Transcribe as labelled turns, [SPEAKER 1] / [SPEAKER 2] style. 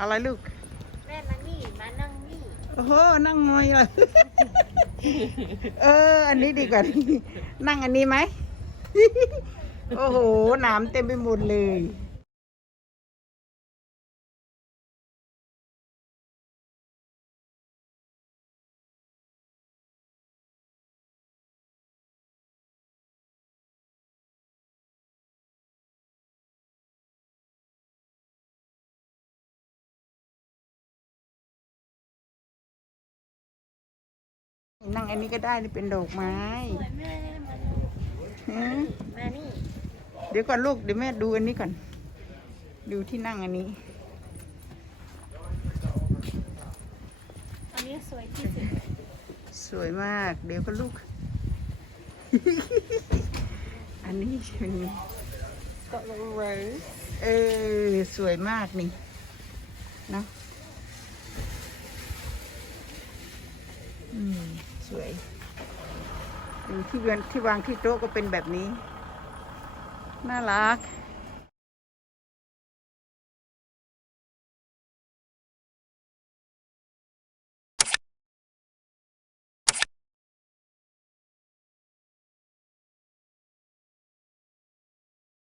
[SPEAKER 1] อะไรลูก
[SPEAKER 2] แม่มานี่มานั่งนี่
[SPEAKER 1] โอ้โหนั่งงอยเลย เออ อันนี้ดีกว่านั่งอันนี้ไหม โอ้โหหนามเต็มไปหมดเลย นั่งอันนี้ก็ได้นี่เป็นดอกไม้
[SPEAKER 2] สวยแม่มาดู
[SPEAKER 1] ฮะ
[SPEAKER 2] มานี่
[SPEAKER 1] เดี๋ยวก่อนลูกเดี๋ยวแม่ดูอันนี้ก่อน ดูที่นั่งอันนี้
[SPEAKER 2] อันนี้สวยที่สุด
[SPEAKER 1] สวยมาก เดี๋ยวก็ลูก อันนี้เป็น
[SPEAKER 2] ก็โรส
[SPEAKER 1] เออสวยมากนี่เนอะอืม สวยดูที่เวนที่วางที่โต๊ะก็เป็นแบบนี้ น่ารัก